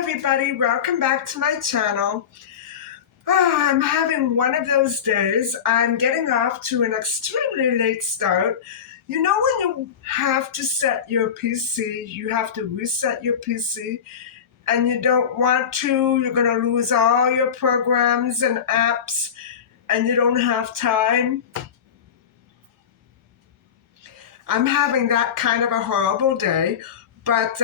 everybody, welcome back to my channel. I'm having one of those days. I'm getting off to an extremely late start. You know when you have to set your PC, you have to reset your PC, and you don't want to, you're going to lose all your programs and apps, and you don't have time. I'm having that kind of a horrible day, but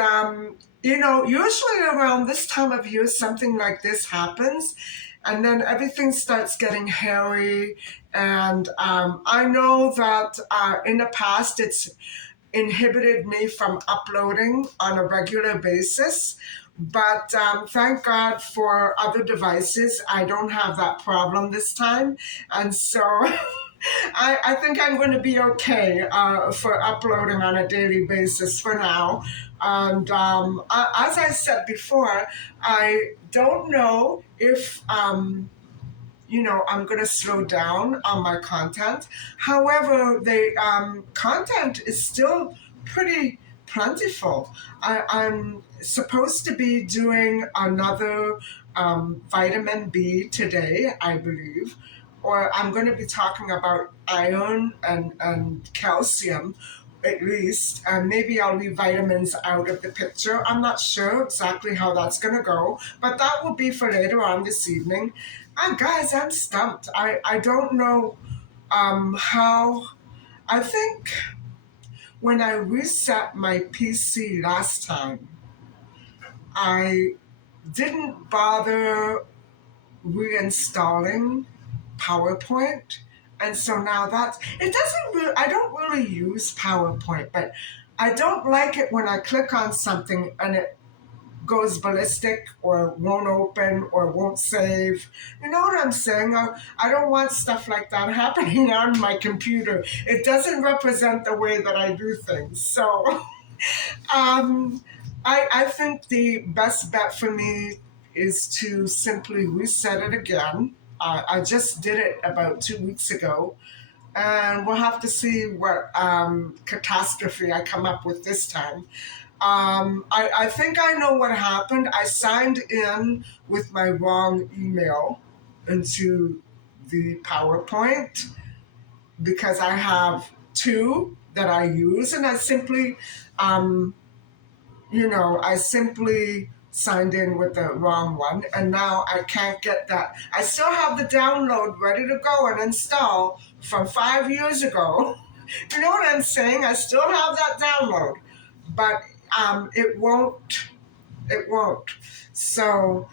usually around this time of year, something like this happens, and then everything starts getting hairy. And I know that in the past, it's inhibited me from uploading on a regular basis. But thank God for other devices. I don't have that problem this time. And so I think I'm going to be okay for uploading on a daily basis for now. And as I said before, I don't know if I'm going to slow down on my content. However, the content is still pretty plentiful. I'm supposed to be doing another vitamin B today, I believe, or I'm going to be talking about iron and calcium at least, and maybe I'll leave vitamins out of the picture. I'm not sure exactly how that's going to go, but that will be for later on this evening. And guys, I'm stumped. I don't know how. I think when I reset my PC last time, I didn't bother reinstalling PowerPoint. And so now I don't really use PowerPoint, but I don't like it when I click on something and it goes ballistic or won't open or won't save. You know what I'm saying? I don't want stuff like that happening on my computer. It doesn't represent the way that I do things. So I think the best bet for me is to simply reset it again. I just did it about 2 weeks ago, and we'll have to see what catastrophe I come up with this time. I think I know what happened. I signed in with my wrong email into the PowerPoint because I have two that I use, and I simply signed in with the wrong one, and now I can't get that. I still have the download ready to go and install from 5 years ago. You know what I'm saying? I still have that download, but it won't. It won't. So,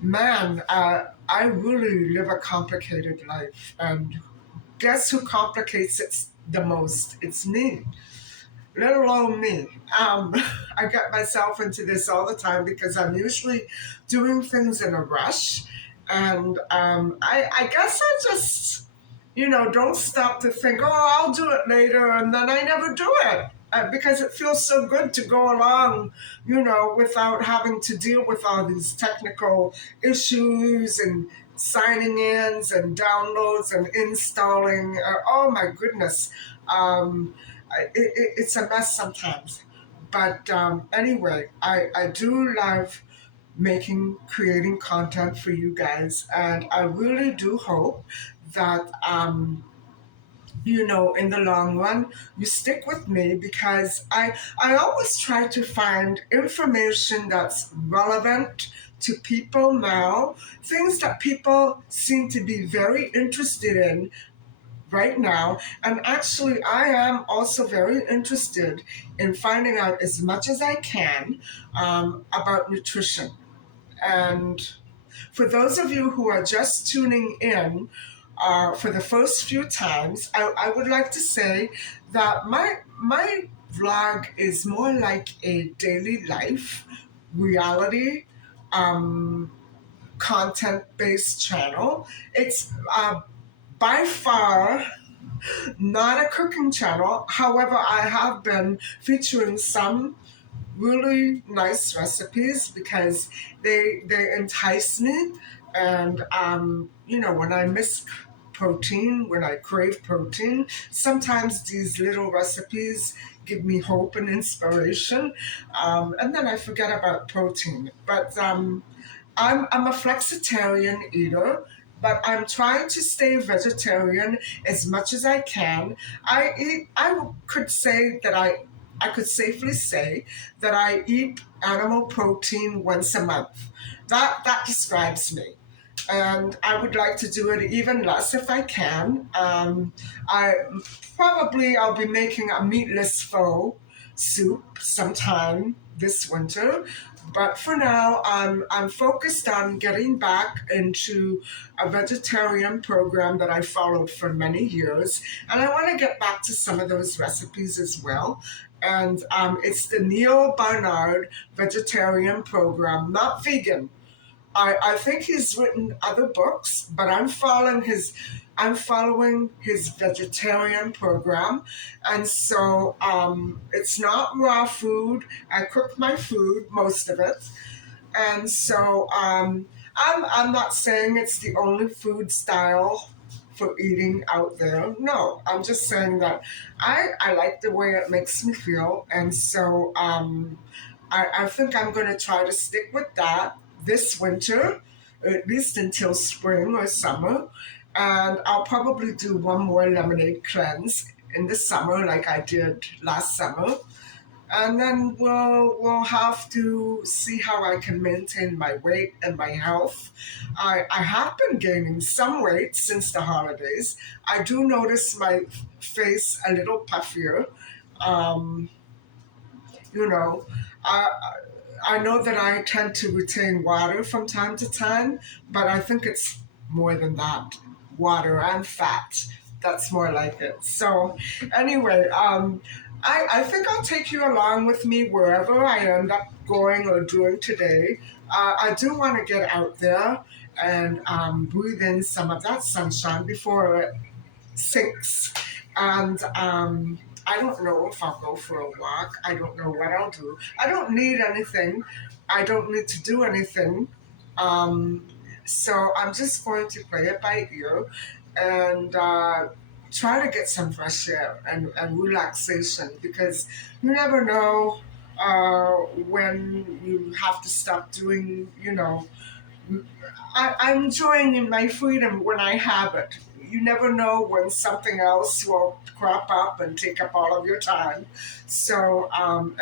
man, I really live a complicated life, and guess who complicates it the most? It's me. Let alone me. I get myself into this all the time because I'm usually doing things in a rush. And I guess I just, don't stop to think, oh, I'll do it later. And then I never do it because it feels so good to go along, without having to deal with all these technical issues and signing ins and downloads and installing. Oh, my goodness. It's a mess sometimes. But anyway, I do love creating content for you guys. And I really do hope that, in the long run, you stick with me because I always try to find information that's relevant to people now, things that people seem to be very interested in right now. And actually, I am also very interested in finding out as much as I can about nutrition. And for those of you who are just tuning in for the first few times, I would like to say that my vlog is more like a daily life reality content-based channel. It's by far not a cooking channel. However, I have been featuring some really nice recipes because they entice me. And, when I mispronounce protein when I crave protein. Sometimes these little recipes give me hope and inspiration, and then I forget about protein. But I'm a flexitarian eater, but I'm trying to stay vegetarian as much as I can. I could say that I could safely say that I eat animal protein once a month. That describes me. And I would like to do it even less if I can. I I'll be making a meatless pho soup sometime this winter. But for now, I'm focused on getting back into a vegetarian program that I followed for many years. And I want to get back to some of those recipes as well. And it's the Neil Barnard vegetarian program, not vegan. I think he's written other books, but I'm following his vegetarian program, and so it's not raw food. I cook my food, most of it, and so I'm not saying it's the only food style for eating out there. No, I'm just saying that I like the way it makes me feel, and so I think I'm going to try to stick with that this winter, at least until spring or summer. And I'll probably do one more lemonade cleanse in the summer, like I did last summer. And then we'll have to see how I can maintain my weight and my health. I have been gaining some weight since the holidays. I do notice my face a little puffier. Um, you know, I, I know that I tend to retain water from time to time, but I think it's more than that. Water and fat. That's more like it. So, anyway, I think I'll take you along with me wherever I end up going or doing today. I do want to get out there and breathe in some of that sunshine before it sinks. And I don't know if I'll go for a walk. I don't know what I'll do. I don't need anything. I don't need to do anything. Um, so I'm just going to play it by ear and try to get some fresh air and relaxation, because you never know when you have to stop doing, I'm enjoying my freedom when I have it. You never know when something else will crop up and take up all of your time. So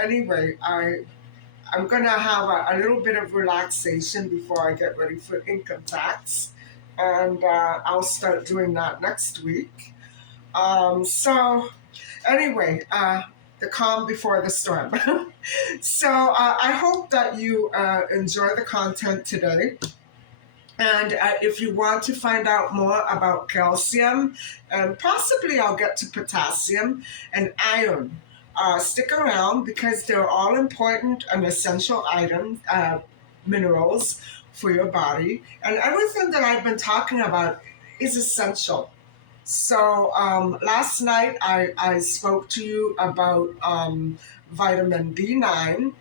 anyway, I'm gonna have a little bit of relaxation before I get ready for income tax, and I'll start doing that next week. So anyway, the calm before the storm. So I hope that you enjoy the content today. And if you want to find out more about calcium, and possibly I'll get to potassium and iron, stick around, because they're all important and essential items, minerals for your body. And everything that I've been talking about is essential. So last night I spoke to you about vitamin B9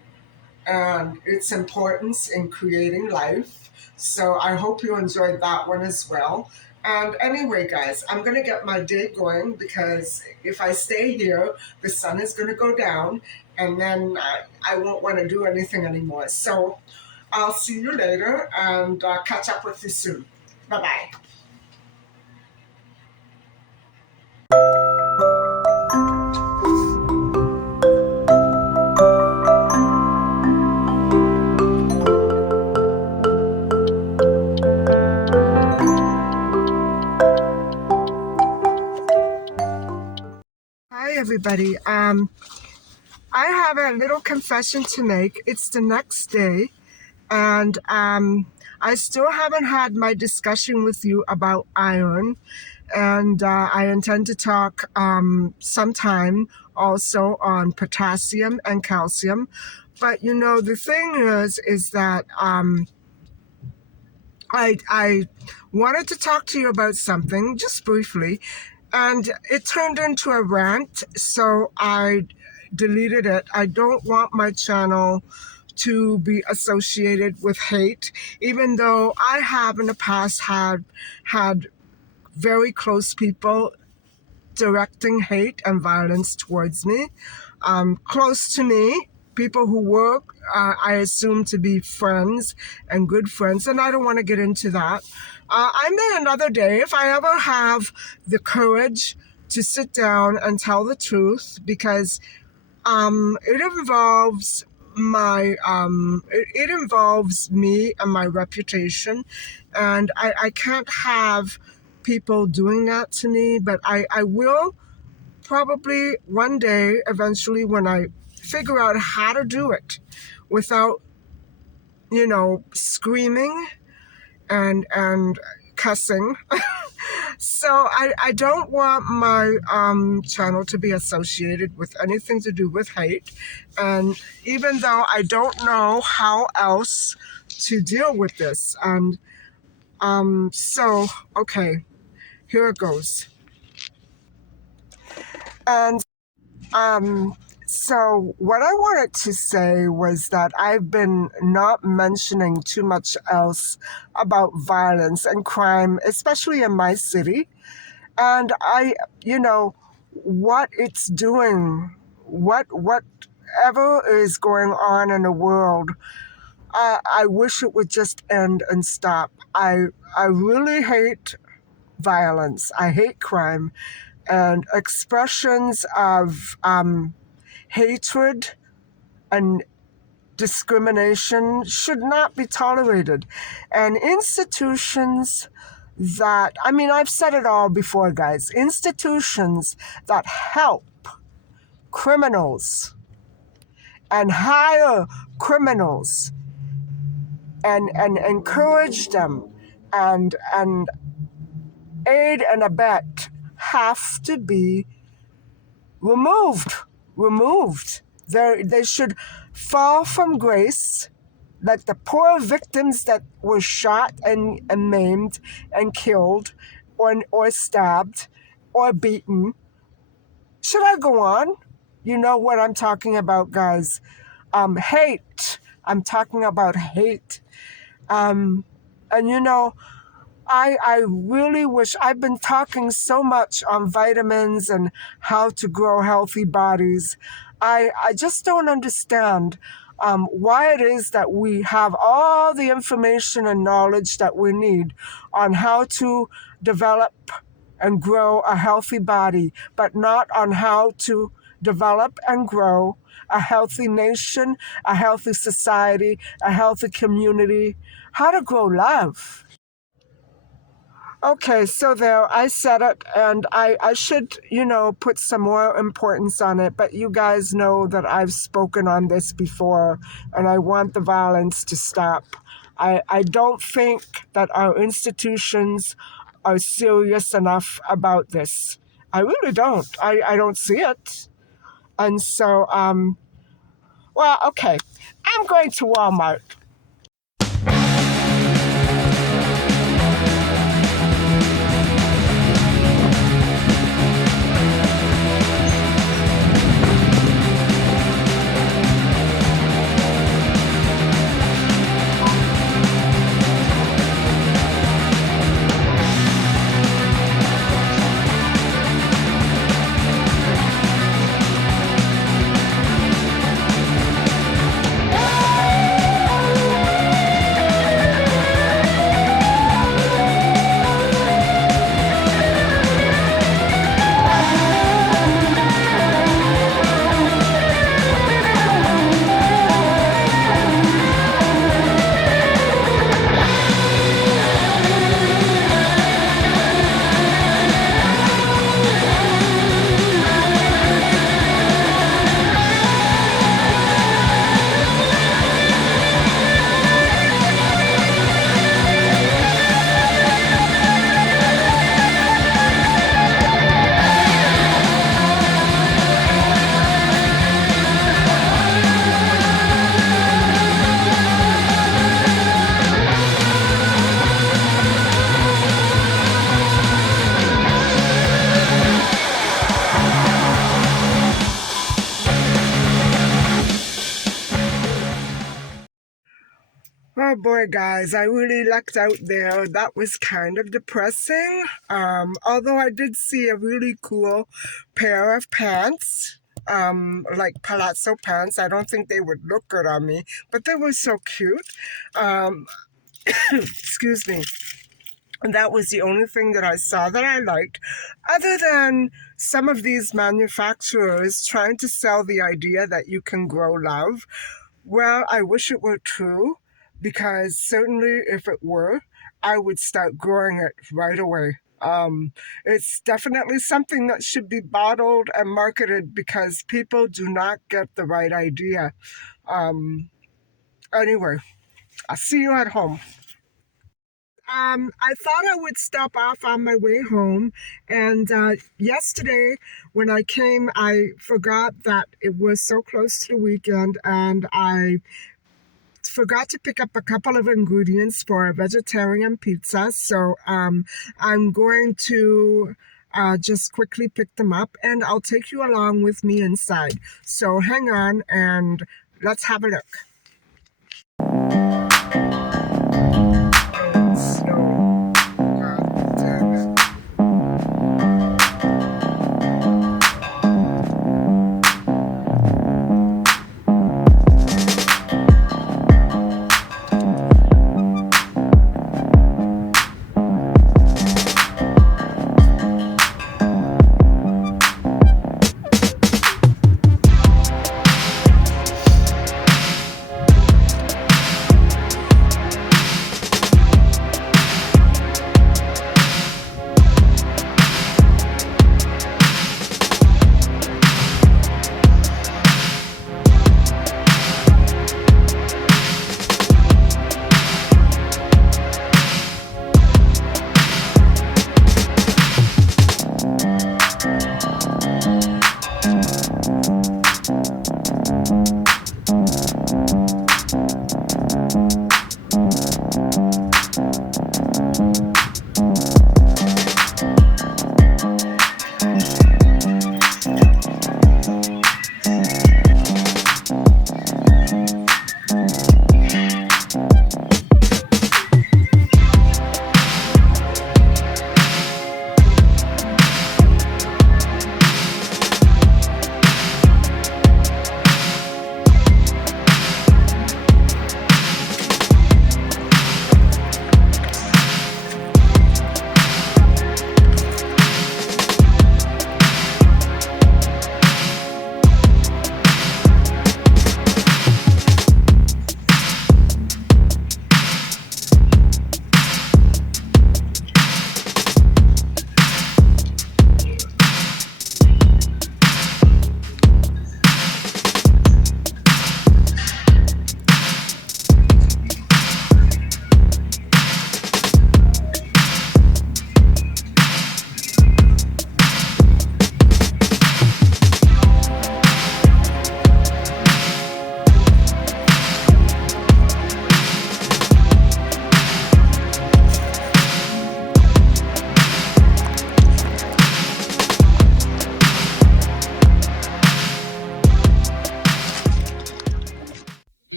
and its importance in creating life. So I hope you enjoyed that one as well. And anyway, guys, I'm going to get my day going, because if I stay here, the sun is going to go down, and then I won't want to do anything anymore. So I'll see you later and catch up with you soon. Bye bye. Hi, everybody. I have a little confession to make. It's the next day, and I still haven't had my discussion with you about iron, and I intend to talk sometime also on potassium and calcium. But the thing is that I wanted to talk to you about something just briefly, and it turned into a rant, so I deleted it. I don't want my channel to be associated with hate, even though I have in the past had very close people directing hate and violence towards me. Close to me, people who work, I assume to be friends and good friends, and I don't want to get into that. I may another day, if I ever have the courage to sit down and tell the truth, because it involves it involves me and my reputation, and I can't have people doing that to me, but I will probably one day eventually when I figure out how to do it without screaming and cussing. So I don't want my channel to be associated with anything to do with hate. And even though I don't know how else to deal with this. And so, okay, here it goes. And so what I wanted to say was that I've been not mentioning too much else about violence and crime, especially in my city. And what it's doing, whatever is going on in the world, I wish it would just end and stop. I really hate violence. I hate crime. And expressions of hatred and discrimination should not be tolerated. And institutions that, I've said it all before, guys, institutions that help criminals and hire criminals and encourage them and aid and abet have to be removed. They should fall from grace, like the poor victims that were shot and maimed and killed or stabbed or beaten. Should I go on? You know what I'm talking about, guys. Hate. I'm talking about hate. And I really wish, I've been talking so much on vitamins and how to grow healthy bodies. I just don't understand why it is that we have all the information and knowledge that we need on how to develop and grow a healthy body, but not on how to develop and grow a healthy nation, a healthy society, a healthy community, how to grow love. Okay, so there, I said it, and I should, put some more importance on it, but you guys know that I've spoken on this before, and I want the violence to stop. I don't think that our institutions are serious enough about this. I really don't. I don't see it. And so, okay, I'm going to Walmart. Oh boy, guys, I really lucked out there. That was kind of depressing. Although I did see a really cool pair of pants, like palazzo pants. I don't think they would look good on me, but they were so cute. Um, excuse me. And that was the only thing that I saw that I liked, other than some of these manufacturers trying to sell the idea that you can grow love. Well, I wish it were true, because certainly if it were, I would start growing it right away. It's definitely something that should be bottled and marketed, because people do not get the right idea. Anyway, I'll see you at home. I thought I would stop off on my way home, and yesterday when I came, I forgot that it was so close to the weekend, and I forgot to pick up a couple of ingredients for a vegetarian pizza. So I'm going to just quickly pick them up, and I'll take you along with me inside. So hang on and let's have a look. Slow. God damn it.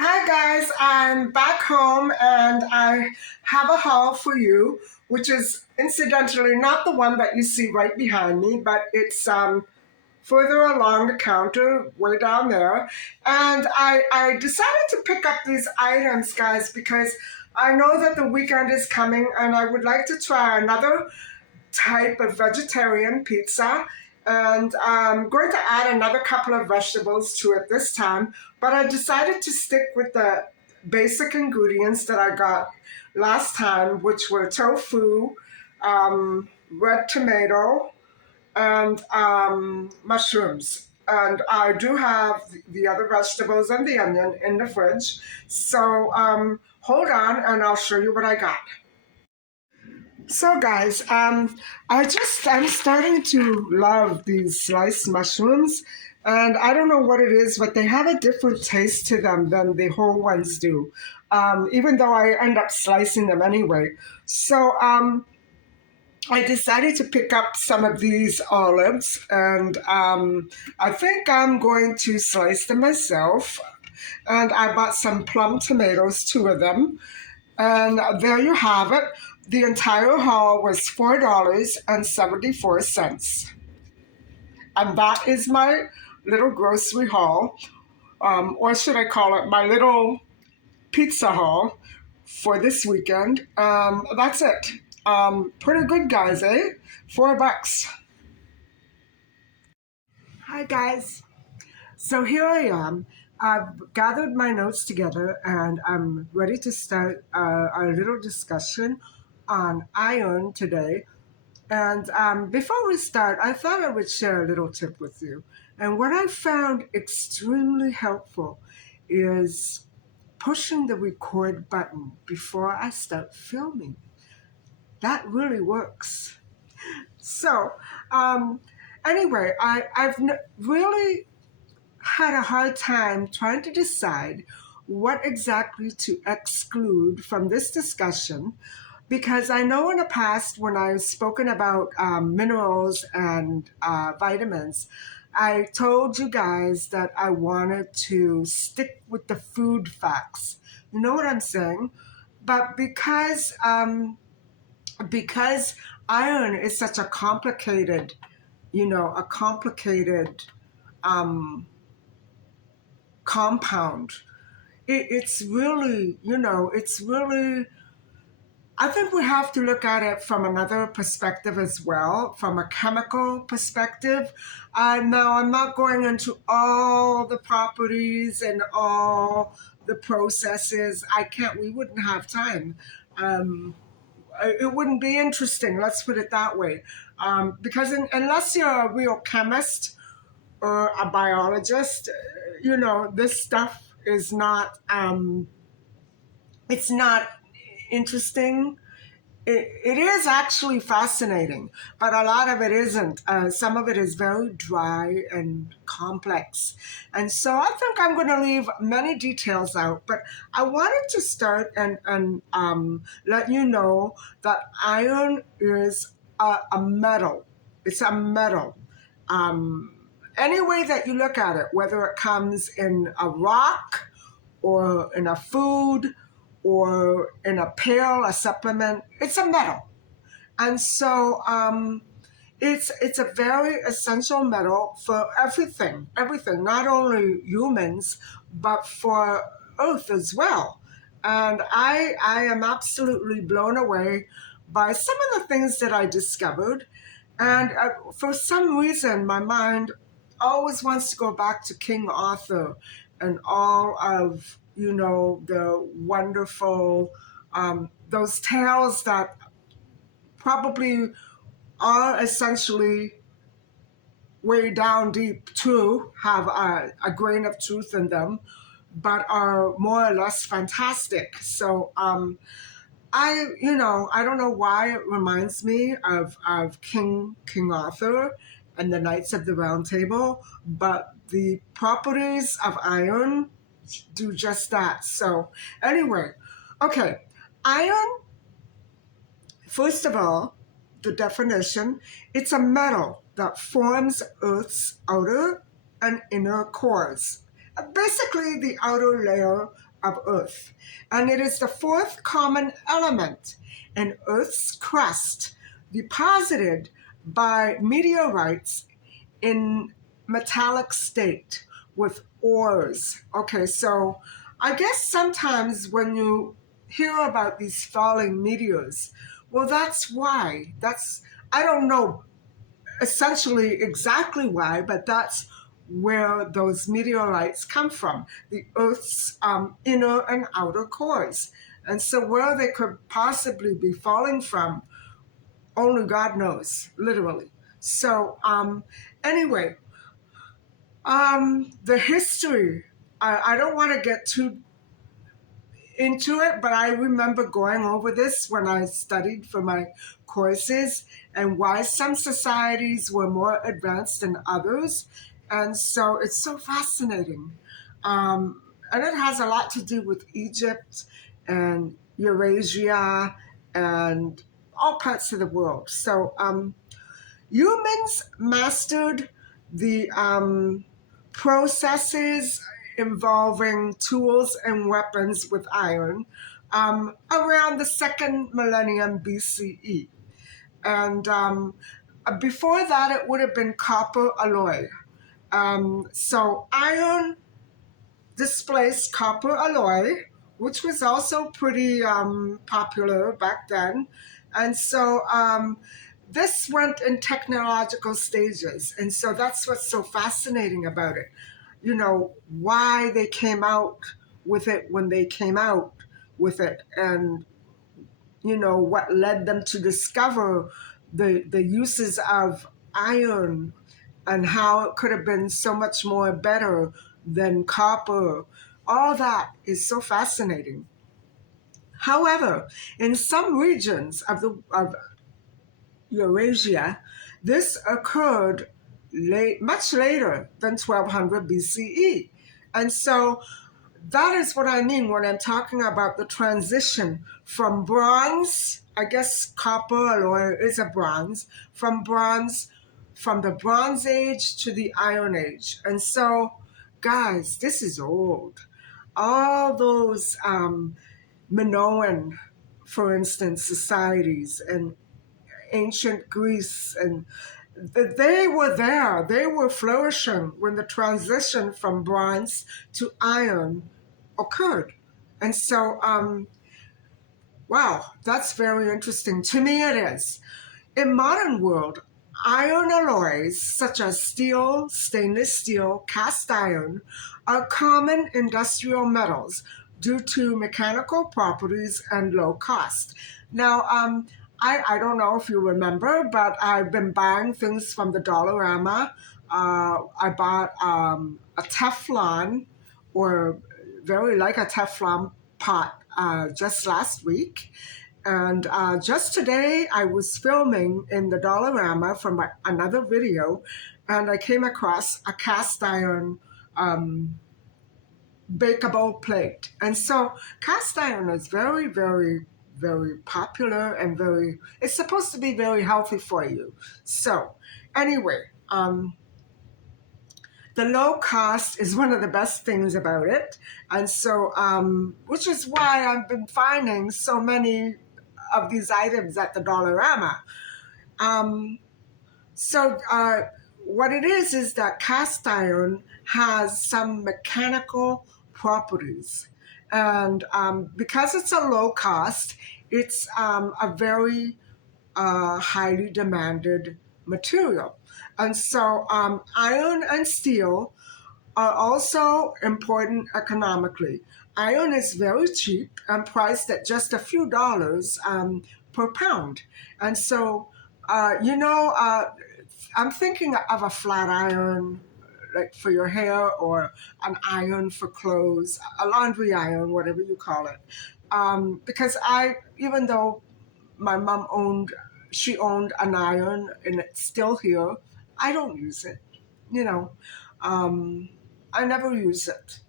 Hi guys, I'm back home and I have a haul for you, which is incidentally not the one that you see right behind me, but it's further along the counter, way down there. And I decided to pick up these items, guys, because I know that the weekend is coming and I would like to try another type of vegetarian pizza. And I'm going to add another couple of vegetables to it this time. But I decided to stick with the basic ingredients that I got last time, which were tofu, red tomato, and mushrooms. And I do have the other vegetables and the onion in the fridge. So hold on and I'll show you what I got. So guys, I'm starting to love these sliced mushrooms, and I don't know what it is, but they have a different taste to them than the whole ones do. Even though I end up slicing them anyway. So I decided to pick up some of these olives, and I think I'm going to slice them myself. And I bought some plum tomatoes, two of them. And there you have it. The entire haul was $4.74. And that is my little grocery haul, or should I call it my little pizza haul for this weekend. That's it. Pretty good, guys, eh? $4. Hi, guys. So here I am. I've gathered my notes together and I'm ready to start our little discussion on iron today. And before we start, I thought I would share a little tip with you. And what I found extremely helpful is pushing the record button before I start filming. That really works. So, um, anyway, really had a hard time trying to decide what exactly to exclude from this discussion because I know in the past when I've spoken about minerals and vitamins, I told you guys that I wanted to stick with the food facts. You know what I'm saying? But because iron is such a complicated, a complicated um, compound. It's really, it's really, I think we have to look at it from another perspective as well, from a chemical perspective. Now, I'm not going into all the properties and all the processes. We wouldn't have time. Um, it wouldn't be interesting, let's put it that way. Because unless you're a real chemist, or a biologist, this stuff is not, it's not interesting. It is actually fascinating, but a lot of it isn't. Some of it is very dry and complex. And so I think I'm going to leave many details out, but I wanted to start and let you know that iron is a metal. It's a metal. Um, any way that you look at it, whether it comes in a rock or in a food or in a pill, a supplement, it's a metal. And so it's a very essential metal for everything, not only humans, but for Earth as well. And I am absolutely blown away by some of the things that I discovered. And for some reason, my mind always wants to go back to King Arthur and all of, the wonderful, those tales that probably are essentially way down deep too, have a grain of truth in them, but are more or less fantastic. So I don't know why it reminds me of King Arthur and the Knights of the Round Table, but the properties of iron do just that. So anyway, okay, iron, first of all, the definition, it's a metal that forms Earth's outer and inner cores, basically the outer layer of Earth. And it is the fourth common element in Earth's crust, deposited by meteorites in metallic state with ores. Okay, so I guess sometimes when you hear about these falling meteors. Well, that's why. I don't know essentially exactly why, but that's where those meteorites come from, the Earth's inner and outer cores. And so where they could possibly be falling from, only God knows, literally. So anyway, the history, I don't want to get too into it, but I remember going over this when I studied for my courses and why some societies were more advanced than others. And so it's so fascinating. And it has a lot to do with Egypt and Eurasia and all parts of the world. So humans mastered the processes involving tools and weapons with iron around the second millennium BCE. And before that, it would have been copper alloy. So iron displaced copper alloy, which was also pretty popular back then. And so this went in technological stages. And so that's what's so fascinating about it. You know, why they came out with it when they came out with it, and, you know, what led them to discover the uses of iron and how it could have been so much more better than copper. All that is so fascinating. However, in some regions of Eurasia, this occurred much later than 1200 BCE. And so that is what I mean when I'm talking about the transition from bronze. I guess copper alloy is a bronze, from the Bronze Age to the Iron Age. And so, guys, this is old. All those Minoan, for instance, societies and ancient Greece, and they were there. They were flourishing when the transition from bronze to iron occurred. And so, wow, that's very interesting. To me, it is. In modern world, iron alloys such as steel, stainless steel, cast iron are common industrial metals due to mechanical properties and low cost. Now, I don't know if you remember, but I've been buying things from the Dollarama. I bought a Teflon, or very like a Teflon pot, just last week. And just today, I was filming in the Dollarama from another video, and I came across a cast iron bakeable plate. And so cast iron is very, very, very popular and it's supposed to be very healthy for you. So anyway, the low cost is one of the best things about it. And so, which is why I've been finding so many of these items at the Dollarama. So what it is that cast iron has some mechanical properties. And because it's a low cost, it's a very highly demanded material. And so iron and steel are also important economically. Iron is very cheap and priced at just a few dollars per pound. And so, I'm thinking of a flat iron, like for your hair, or an iron for clothes, a laundry iron, whatever you call it. Because even though my mom she owned an iron and it's still here, I don't use it. You know, I never use it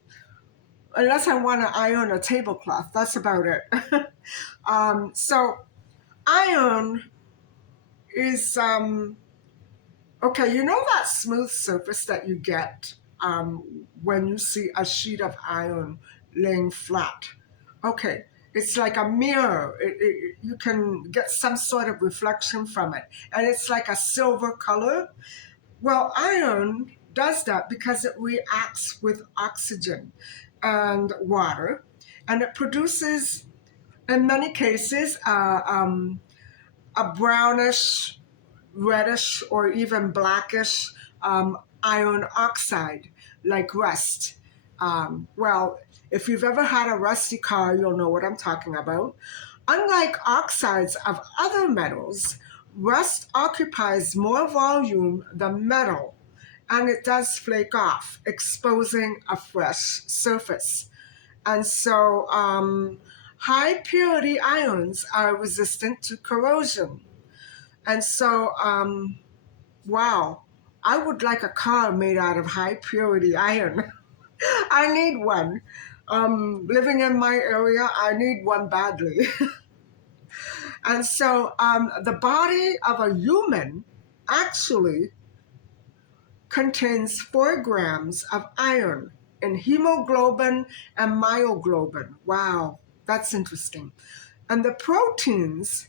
unless I want to iron a tablecloth. That's about it. So iron is okay. You know that smooth surface that you get when you see a sheet of iron laying flat. Okay, it's like a mirror. You can get some sort of reflection from it, and it's like a silver color. Well, iron does that because it reacts with oxygen and water, and it produces In many cases, a brownish, reddish, or even blackish iron oxide, like rust. Well, if you've ever had a rusty car, you'll know what I'm talking about. Unlike oxides of other metals, rust occupies more volume than metal, and it does flake off, exposing a fresh surface. And so, high purity ions are resistant to corrosion. And so, wow, I would like a car made out of high purity iron. I need one. Living in my area, I need one badly. And so, the body of a human actually contains 4 grams of iron in hemoglobin and myoglobin. Wow, that's interesting. And the proteins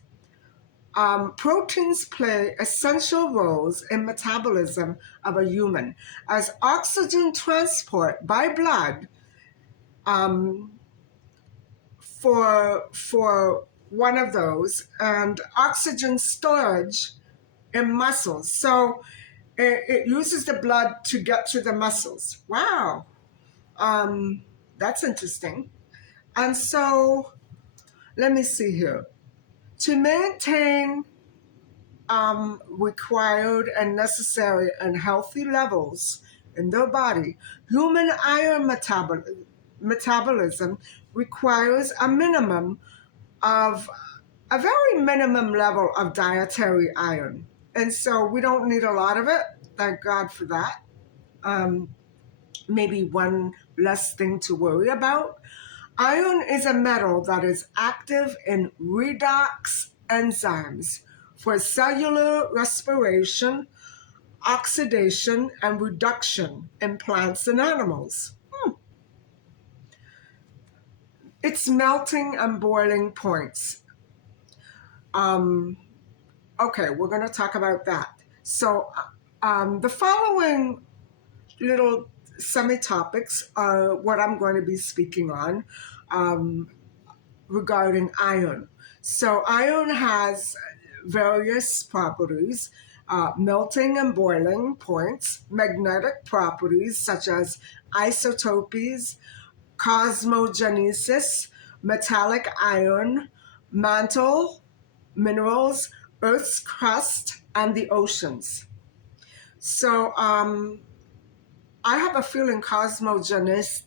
play essential roles in metabolism of a human, as oxygen transport by blood um, for one of those, and oxygen storage in muscles. So it uses the blood to get to the muscles. Wow, that's interesting. And so let me see here. To maintain required and necessary and healthy levels in their body, human iron metabolism requires a minimum of a very minimum level of dietary iron. And so we don't need a lot of it. Thank God for that. Maybe one less thing to worry about. Iron is a metal that is active in redox enzymes for cellular respiration, oxidation, and reduction in plants and animals. Its melting and boiling points. Okay, we're going to talk about that. So, the following little semi-topics are what I'm going to be speaking on regarding iron. So iron has various properties, melting and boiling points, magnetic properties such as isotopies, cosmogenesis, metallic iron, mantle, minerals, Earth's crust, and the oceans. So I have a feeling cosmogenesis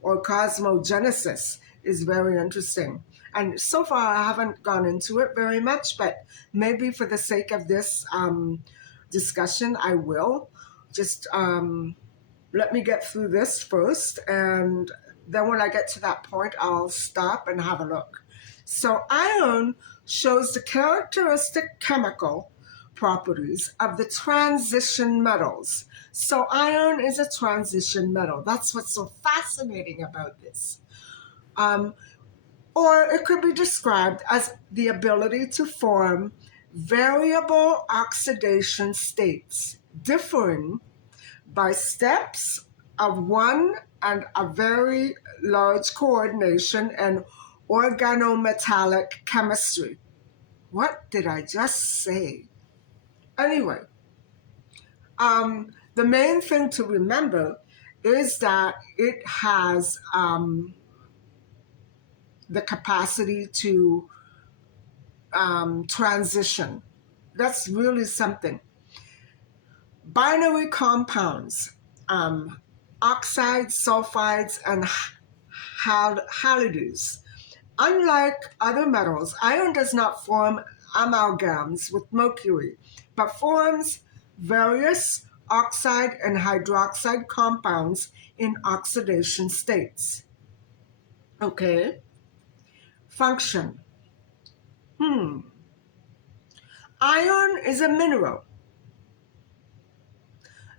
or cosmogenesis is very interesting. And so far, I haven't gone into it very much, but maybe for the sake of this discussion, I will. Just let me get through this first, and then when I get to that point, I'll stop and have a look. So iron shows the characteristic chemical properties of the transition metals. So iron is a transition metal. That's what's so fascinating about this. Or it could be described as the ability to form variable oxidation states, differing by steps of one and a very large coordination and organometallic chemistry. What did I just say? Anyway, the main thing to remember is that it has the capacity to transition. That's really something. Binary compounds, oxides, sulfides, and halides. Unlike other metals, iron does not form amalgams with mercury, but forms various oxide and hydroxide compounds in oxidation states. Okay. Function. Iron is a mineral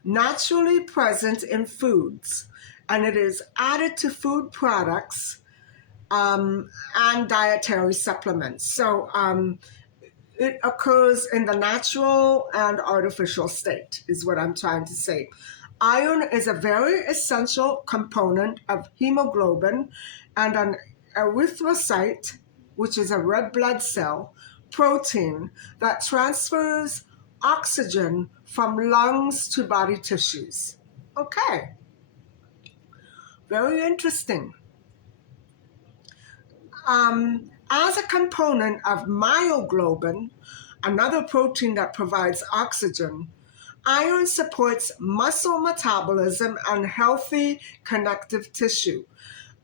naturally present in foods, and it is added to food products and dietary supplements. So it occurs in the natural and artificial state, is what I'm trying to say. Iron is a very essential component of hemoglobin and an erythrocyte, which is a red blood cell, protein that transfers oxygen from lungs to body tissues. Okay, very interesting. As a component of myoglobin, another protein that provides oxygen, iron supports muscle metabolism and healthy connective tissue.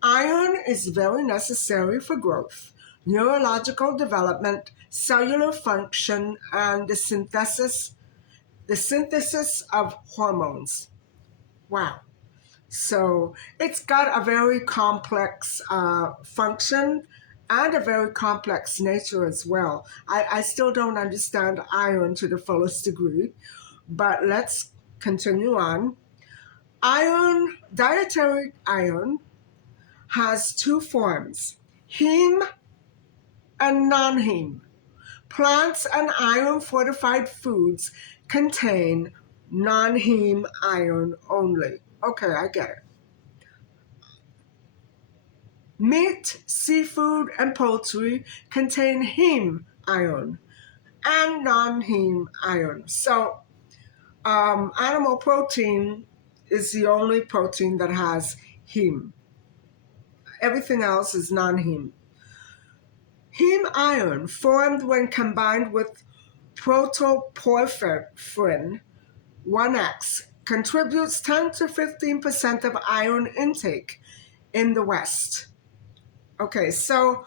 Iron is very necessary for growth, neurological development, cellular function, and the synthesis of hormones. Wow. So it's got a very complex function and a very complex nature as well. I still don't understand iron to the fullest degree, but let's continue on. Iron, dietary iron, has two forms, heme and non-heme. Plants and iron-fortified foods contain non-heme iron only. Okay, I get it. Meat, seafood, and poultry contain heme iron and non-heme iron. So animal protein is the only protein that has heme. Everything else is non-heme. Heme iron, formed when combined with protoporphyrin 1X, contributes 10 to 15% of iron intake in the West. Okay, so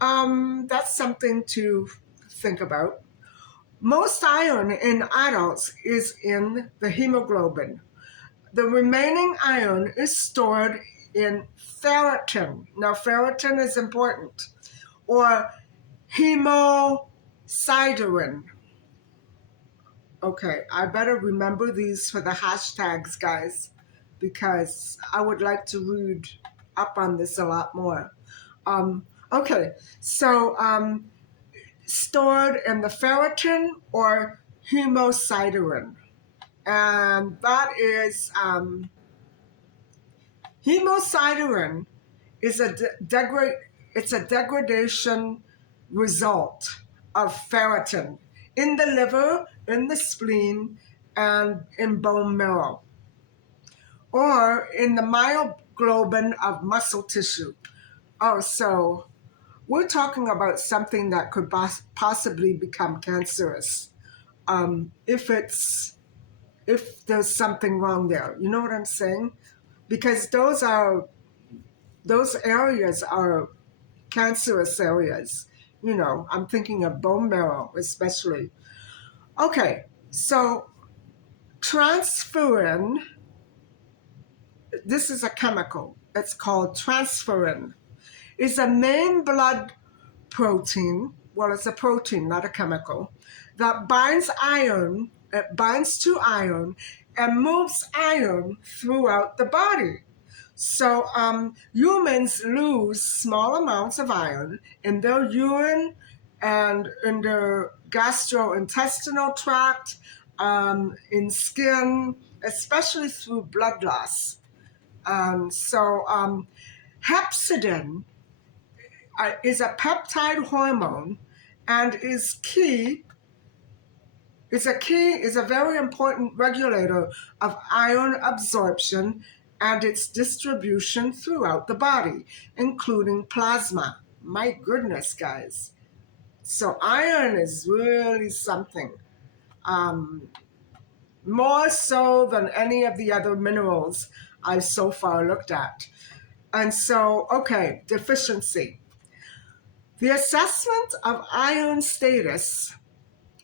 that's something to think about. Most iron in adults is in the hemoglobin. The remaining iron is stored in ferritin. Now, ferritin is important, or hemosiderin. Okay, I better remember these for the hashtags, guys, because I would like to read up on this a lot more. Okay, so stored in the ferritin or hemosiderin. And that is, hemosiderin is it's a degradation result of ferritin in the liver, in the spleen, and in bone marrow, or in the myoglobin of muscle tissue. Oh, so we're talking about something that could possibly become cancerous if there's something wrong there. You know what I'm saying? Because those areas are cancerous areas. You know, I'm thinking of bone marrow especially. Okay, so transferrin, this is a chemical. It's called transferrin. It's a main blood protein. Well, it's a protein, not a chemical, that binds to iron and moves iron throughout the body. So humans lose small amounts of iron in their urine and in their gastrointestinal tract, in skin, especially through blood loss. Hepcidin is a peptide hormone and is a very important regulator of iron absorption and its distribution throughout the body, including plasma. My goodness, guys. So iron is really something, more so than any of the other minerals I've so far looked at. And so, okay, deficiency. The assessment of iron status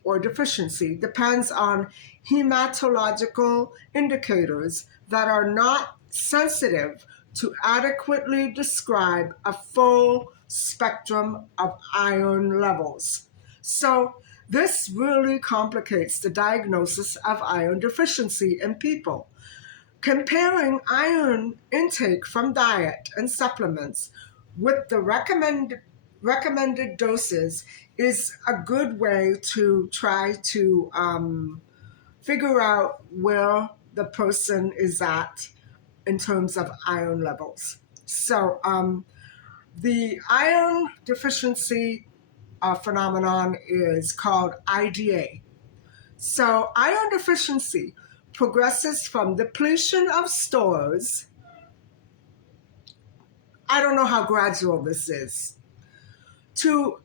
or deficiency depends on hematological indicators that are not sensitive to adequately describe a full spectrum of iron levels. So this really complicates the diagnosis of iron deficiency in people. Comparing iron intake from diet and supplements with the recommended doses is a good way to try to figure out where the person is at in terms of iron levels. So The iron deficiency phenomenon is called IDA. So iron deficiency progresses from depletion of stores. I don't know how gradual this is. To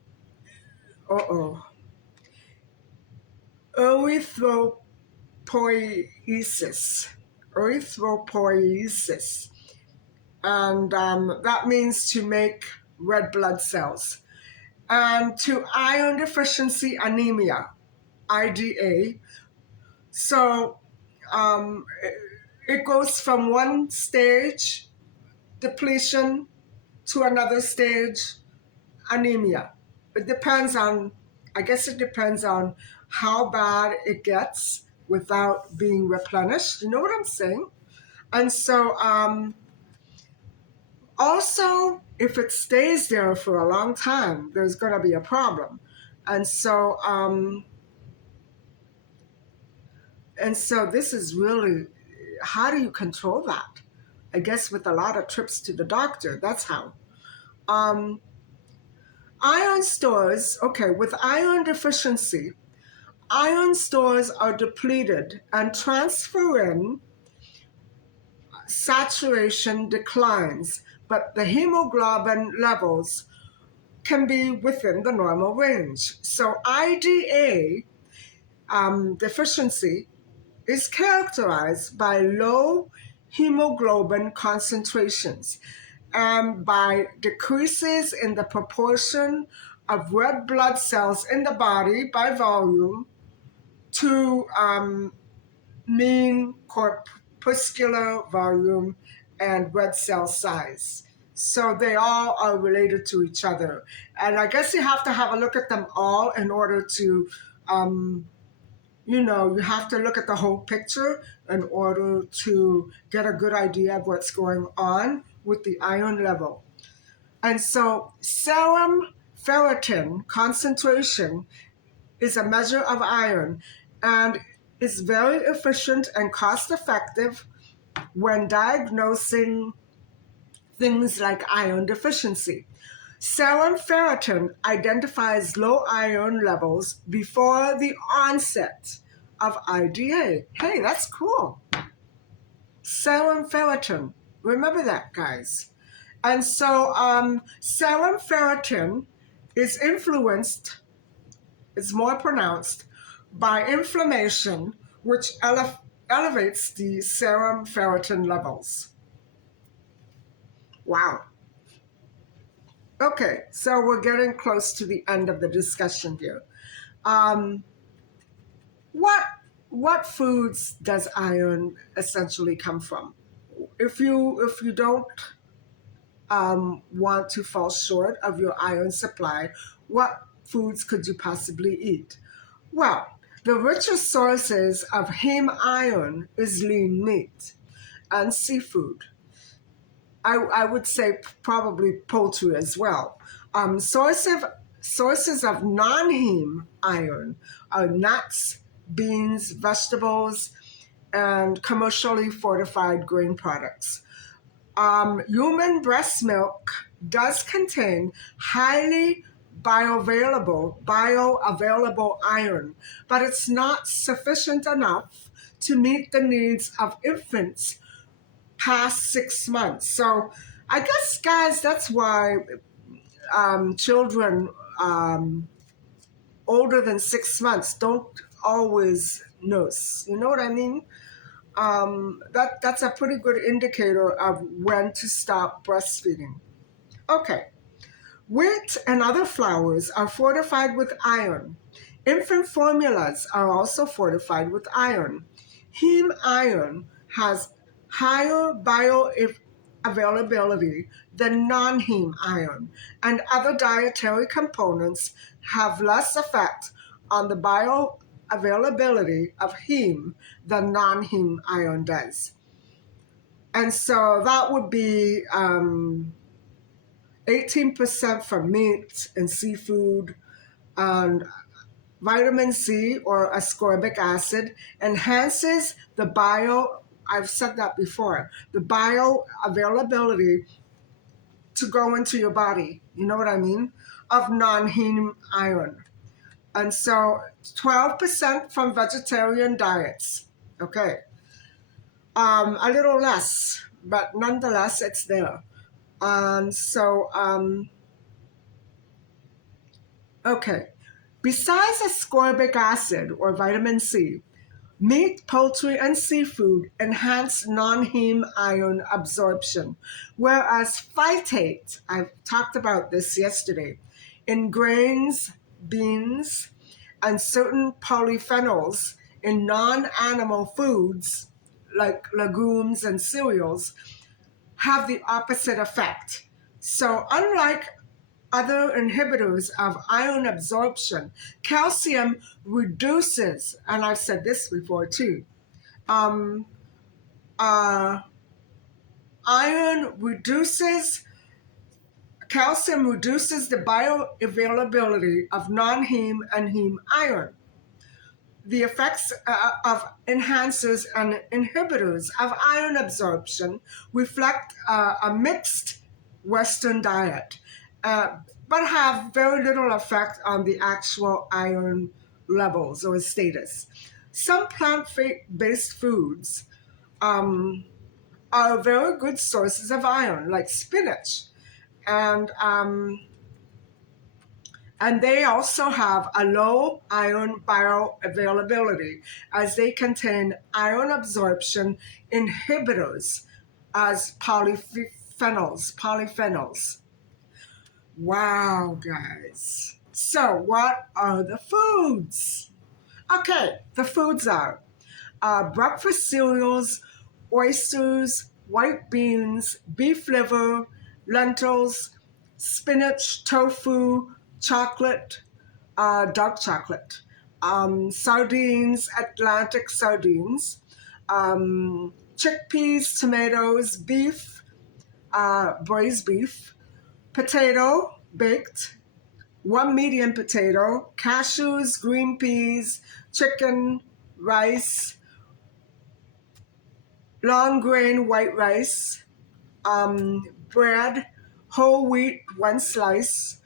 erythropoiesis. Erythropoiesis. And that means to make red blood cells. And to iron deficiency anemia, IDA. So it goes from one stage, depletion, to another stage, anemia. It depends on, I guess it depends on how bad it gets without being replenished. You know what I'm saying? And so also, if it stays there for a long time, there's going to be a problem. And so this is really, how do you control that? I guess with a lot of trips to the doctor, that's how. Iron stores, okay, with iron deficiency, iron stores are depleted and transferrin saturation declines, but the hemoglobin levels can be within the normal range. So IDA deficiency is characterized by low hemoglobin concentrations and by decreases in the proportion of red blood cells in the body by volume to mean corpuscular volume and red cell size. So they all are related to each other. And I guess you have to have a look at them all in order to, you have to look at the whole picture in order to get a good idea of what's going on with the iron level. And so serum ferritin concentration is a measure of iron and is very efficient and cost effective when diagnosing things like iron deficiency. Serum ferritin identifies low iron levels before the onset of IDA. Hey, that's cool. Serum ferritin. Remember that, guys. And so serum ferritin is influenced, it's more pronounced, by inflammation, which elevates the serum ferritin levels. Wow. Okay, so we're getting close to the end of the discussion here. What foods does iron essentially come from? If you don't want to fall short of your iron supply, what foods could you possibly eat? Well, the richest sources of heme iron is lean meat and seafood. I would say probably poultry as well. Sources of non-heme iron are nuts, beans, vegetables, and commercially fortified grain products. Human breast milk does contain highly bioavailable iron, but it's not sufficient enough to meet the needs of infants past 6 months. So I guess, guys, that's why children older than 6 months don't always nurse. You know what I mean? That's a pretty good indicator of when to stop breastfeeding. Okay. Wheat and other flours are fortified with iron. Infant formulas are also fortified with iron. Heme iron has higher bioavailability than non-heme iron, and other dietary components have less effect on the bioavailability of heme than non-heme iron does. And so that would be 18% from meat and seafood, and vitamin C or ascorbic acid enhances the I've said that before, the bioavailability to go into your body. You know what I mean? Of non-heme iron. And so 12% from vegetarian diets. Okay. A little less, but nonetheless, it's there. And so, okay. Besides ascorbic acid or vitamin C, meat, poultry, and seafood enhance non-heme iron absorption, whereas phytate, I talked about this yesterday, in grains, beans, and certain polyphenols in non-animal foods like legumes and cereals have the opposite effect. So unlike other inhibitors of iron absorption, calcium reduces, and I've said this before too, um, uh, iron reduces, calcium reduces the bioavailability of non-heme and heme iron. The effects of enhancers and inhibitors of iron absorption reflect a mixed Western diet, but have very little effect on the actual iron levels or status. Some plant-based foods are very good sources of iron, like spinach, and they also have a low iron bioavailability as they contain iron absorption inhibitors as polyphenols. Wow, guys. So what are the foods? Okay, the foods are breakfast cereals, oysters, white beans, beef liver, lentils, spinach, tofu, chocolate, dark chocolate, sardines, Atlantic sardines, chickpeas, tomatoes, beef, braised beef, potato, baked, one medium potato, cashews, green peas, chicken, rice, long grain white rice, bread, whole wheat, one slice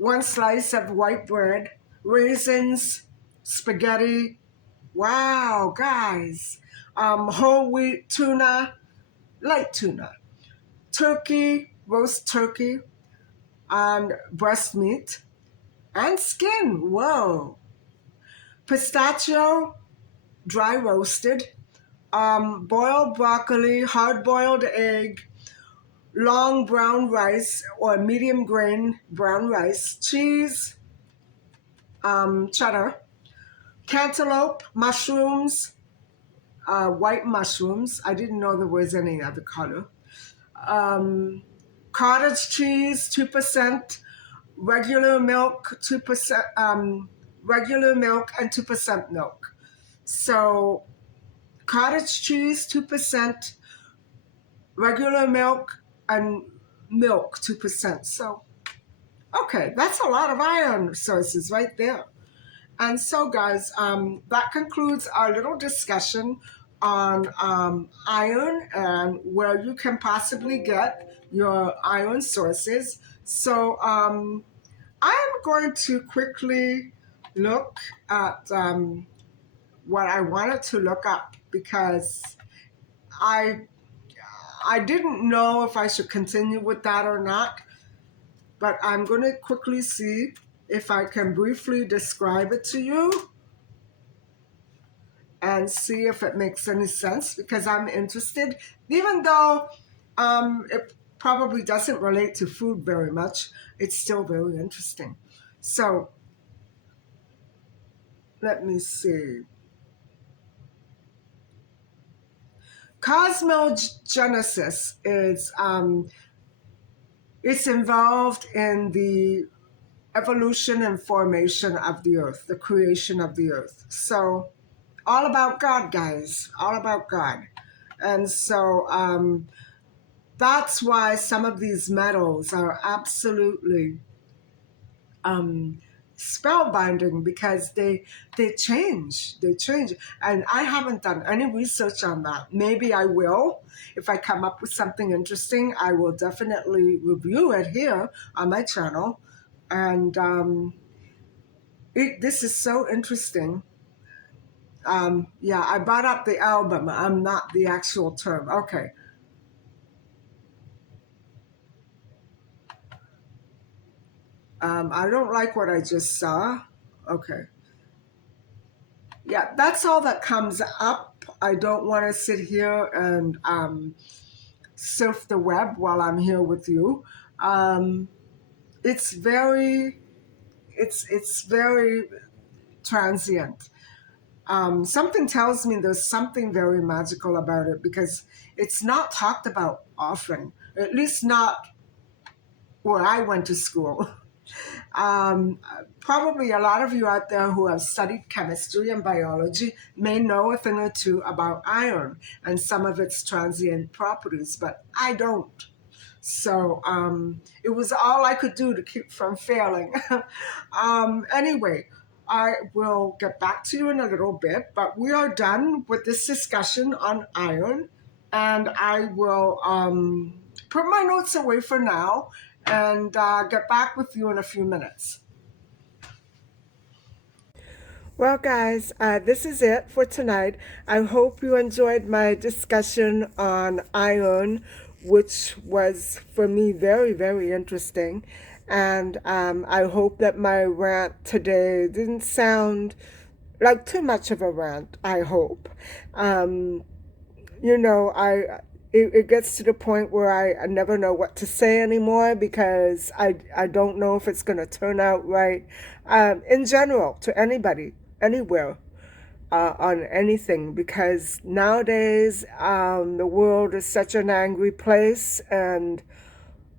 of white bread, raisins, spaghetti. Wow, guys. Whole wheat tuna, light tuna, turkey, roast turkey, and breast meat, and skin. Whoa. Pistachio, dry roasted, boiled broccoli, hard-boiled egg, long brown rice or medium grain brown rice, cheese, cheddar, cantaloupe, mushrooms, white mushrooms. I didn't know there was any other color. Cottage cheese, 2%, regular milk, 2%, regular milk and 2% milk. So cottage cheese, 2%, regular milk, and milk, 2%. So, okay, that's a lot of iron sources right there. And so, guys, that concludes our little discussion on iron and where you can possibly get your iron sources. So, I'm going to quickly look at what I wanted to look up because I didn't know if I should continue with that or not, but I'm going to quickly see if I can briefly describe it to you and see if it makes any sense because I'm interested, even though it probably doesn't relate to food very much. It's still very interesting. So let me see. Cosmogenesis is it's involved in the evolution and formation of the earth, the creation of the earth. So all about God, guys, all about God. And so that's why some of these metals are absolutely spellbinding because they change, and I haven't done any research on that. Maybe I will. If I come up with something interesting, I will definitely review it here on my channel. And this is so interesting. Yeah, I brought up the album. I'm not the actual term. Okay. I don't like what I just saw. Okay. Yeah, that's all that comes up. I don't want to sit here and surf the web while I'm here with you. Um, it's very, it's very transient. Something tells me there's something very magical about it because it's not talked about often, at least not where I went to school. Um, Probably a lot of you out there who have studied chemistry and biology may know a thing or two about iron and some of its transient properties, but I don't. So it was all I could do to keep from failing. Anyway, I will get back to you in a little bit, but we are done with this discussion on iron, and I will put my notes away for now and get back with you in a few minutes. Well, guys, this is it for tonight. I hope you enjoyed my discussion on iron, which was for me very, very interesting. And I hope that my rant today didn't sound like too much of a rant, I hope. Um, it gets to the point where I never know what to say anymore because I don't know if it's going to turn out right. In general, to anybody, anywhere, on anything, because nowadays the world is such an angry place, and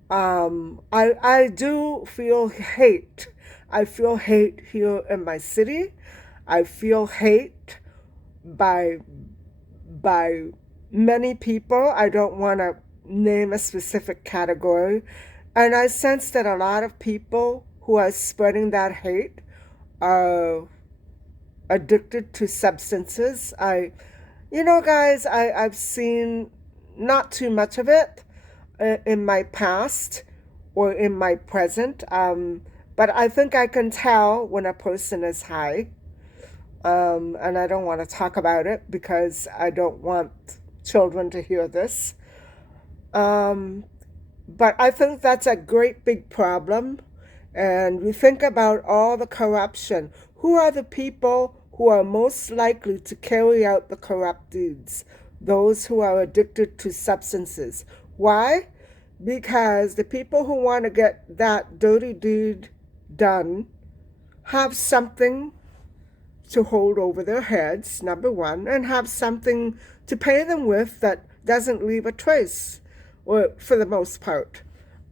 I do feel hate. I feel hate here in my city. I feel hate by by many people. I don't want to name a specific category. And I sense that a lot of people who are spreading that hate are addicted to substances. Guys, I've seen not too much of it in my past or in my present. But I think I can tell when a person is high. And I don't want to talk about it because I don't want children to hear this. Um, but I think that's a great big problem. And we think about all the corruption. Who are the people who are most likely to carry out the corrupt deeds? Those who are addicted to substances. Why? Because the people who want to get that dirty deed done have something to hold over their heads, number one, and have something to pay them with that doesn't leave a trace, or for the most part.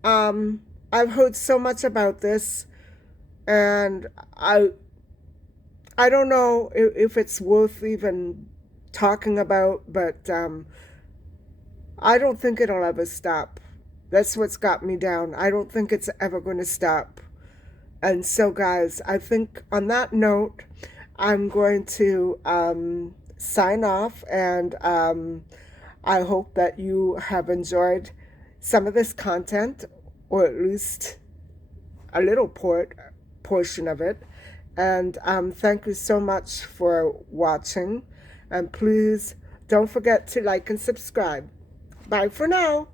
I've heard so much about this, and I don't know if it's worth even talking about, but I don't think it'll ever stop. That's what's got me down. I don't think it's ever going to stop. And so, guys, I think on that note, I'm going to sign off, and I hope that you have enjoyed some of this content, or at least a little portion of it. And thank you so much for watching. And please don't forget to like and subscribe. Bye for now.